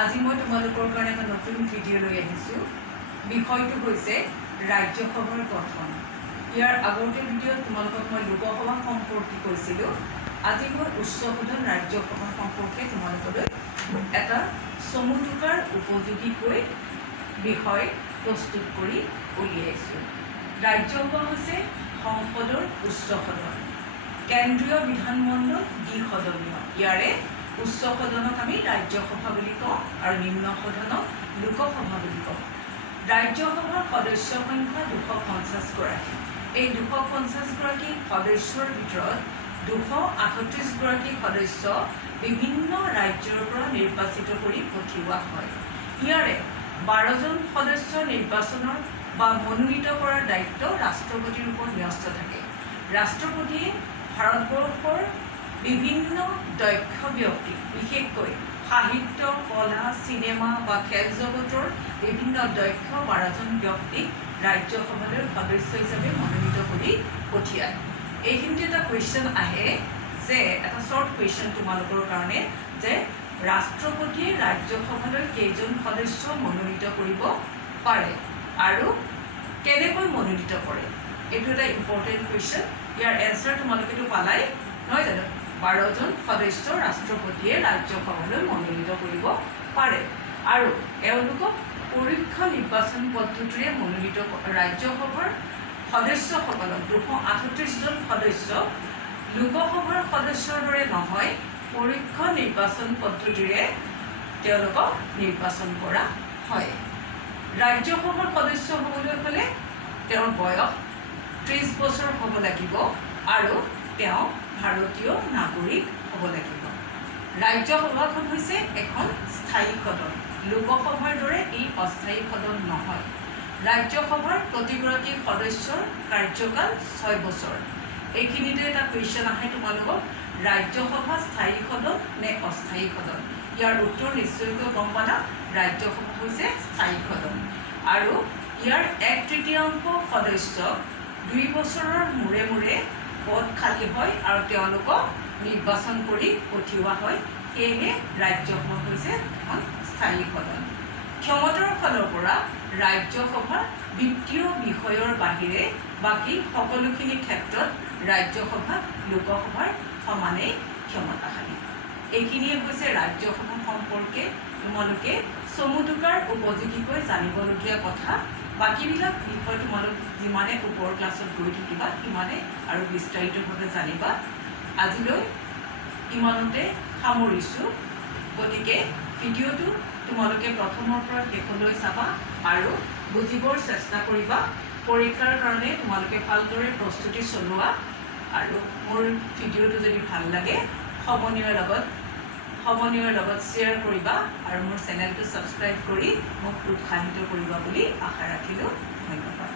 আজি মই তোমালোকৰ কাৰণে এটা নতুন ভিডিঅ' লৈ আহিছোঁ। বিষয়টো হৈছে ৰাজ্যসভাৰ গঠন। ইয়াৰ আগতে ভিডিঅ'ত তোমালোকক মই লোকসভা সম্পৰ্কে কৈছিলোঁ। আজি মই উচ্চ সদন ৰাজ্যসভা সম্পৰ্কে তোমালোকলৈ এটা চমু টোকাৰ উপযোগীকৈ বিষয় প্ৰস্তুত কৰি উলিয়াইছোঁ। ৰাজ্যসভা হৈছে সংসদৰ উচ্চ সদন। কেন্দ্ৰীয় বিধানমণ্ডল দ্বিসদনীয়। ইয়াৰে উচ্চ সদনক আমি ৰাজ্যসভা বুলি কওঁ আৰু নিম্ন সদনক লোকসভা বুলি কওঁ। ৰাজ্যসভাৰ সদস্য সংখ্যা 250 গৰাকী। এই 250 গৰাকী সদস্যৰ ভিতৰত 238 গৰাকী সদস্য বিভিন্ন ৰাজ্যৰ পৰা নিৰ্বাচিত কৰি পঠিওৱা হয়। ইয়াৰে 12জন সদস্য নিৰ্বাচনৰ বা মনোনীত কৰাৰ দায়িত্ব ৰাষ্ট্ৰপতিৰ ওপৰত ন্যস্ত থাকে। ৰাষ্ট্ৰপতিয়ে ভাৰতবৰ্ষৰ বিভিন্ন দক্ষ ব্যক্তি, বিশেষকৈ সাহিত্য, কলা, চিনেমা বা খেল জগতৰ বিভিন্ন দক্ষ 12জন ব্যক্তিক ৰাজ্যসভালৈ সদস্য হিচাপে মনোনীত কৰি পঠিয়ায়। এইখিনিতে এটা কুৱেশ্যন আহে যে এটা শ্বৰ্ট কুৱেশ্যন তোমালোকৰ কাৰণে যে ৰাষ্ট্ৰপতিয়ে ৰাজ্যসভালৈ কেইজন সদস্য মনোনীত কৰিব পাৰে আৰু কেনেকৈ মনোনীত কৰে। এইটো এটা ইম্পৰ্টেণ্ট কুৱেশ্যন। ইয়াৰ এনচাৰ তোমালোকেতো পালাই, নহয় জানো? 12জন সদস্য ৰাষ্ট্ৰপতিয়ে ৰাজ্যসভালৈ মনোনীত কৰিব পাৰে আৰু এওঁলোকক পৰোক্ষ নিৰ্বাচন পদ্ধতিৰে মনোনীত ৰাজ্যসভাৰ সদস্যসকলক 238জন সদস্য লোকসভাৰ সদস্যৰ দৰে নহয়, পৰোক্ষ নিৰ্বাচন পদ্ধতিৰে তেওঁলোকক নিৰ্বাচন কৰা হয়। ৰাজ্যসভাৰ সদস্য হ'বলৈ হ'লে তেওঁৰ বয়স 30 বছৰ হ'ব লাগিব আৰু তেওঁ ভাৰতীয় নাগৰিক হ'ব লাগিব। ৰাজ্যসভাখন হৈছে এখন স্থায়ী সদন। লোকসভাৰ দৰে ই অস্থায়ী সদন নহয়। ৰাজ্যসভাৰ প্ৰতিগৰাকী সদস্যৰ কাৰ্যকাল 6 বছৰ। এইখিনিতে এটা কুৱেশ্যন আহে তোমালোকক, ৰাজ্যসভা স্থায়ী সদন নে অস্থায়ী সদন? ইয়াৰ উত্তৰ নিশ্চয়কৈ গম পালা, ৰাজ্যসভা হৈছে স্থায়ী সদন আৰু ইয়াৰ 1/3 সদস্য 2 বছৰৰ মূৰে মূৰে পদ খালী হয় আৰু তেওঁলোকক নিৰ্বাচন কৰি পঠিওৱা হয়। সেয়েহে ৰাজ্যসভা হৈছে এখন স্থায়ী সদন। ক্ষমতাৰ ফালৰ পৰা ৰাজ্যসভাৰ বিত্তীয় বিষয়ৰ বাহিৰে বাকী সকলোখিনি ক্ষেত্ৰত ৰাজ্যসভা লোকসভাৰ সমানেই ক্ষমতাশালী। এইখিনিয়ে হৈছে ৰাজ্যসভা সম্পৰ্কে তোমালোকে চমু টোকাৰ উপযোগীকৈ জানিবলগীয়া কথা। বাকীবিলাক বিষয় তোমালোক যিমানে ওপৰ ক্লাছত গৈ থাকিবা সিমানে আৰু বিস্তাৰিতভাৱে জানিবা। আজিলৈ ইমানতে সামৰিছোঁ। গতিকে ভিডিঅ'টো তোমালোকে প্ৰথমৰ পৰা শেষলৈ চাবা আৰু বুজিবৰ চেষ্টা কৰিবা। পৰীক্ষাৰ কাৰণে তোমালোকে ভালদৰে প্ৰস্তুতি চলোৱা আৰু মোৰ ভিডিঅ'টো যদি ভাল লাগে সমনীয়ৰ লগত শ্বেয়াৰ কৰিবা আৰু মোৰ চেনেলটো ছাবস্ক্ৰাইব কৰি মোক উৎসাহিত কৰিবা বুলি আশা ৰাখিলোঁ। ধন্যবাদ।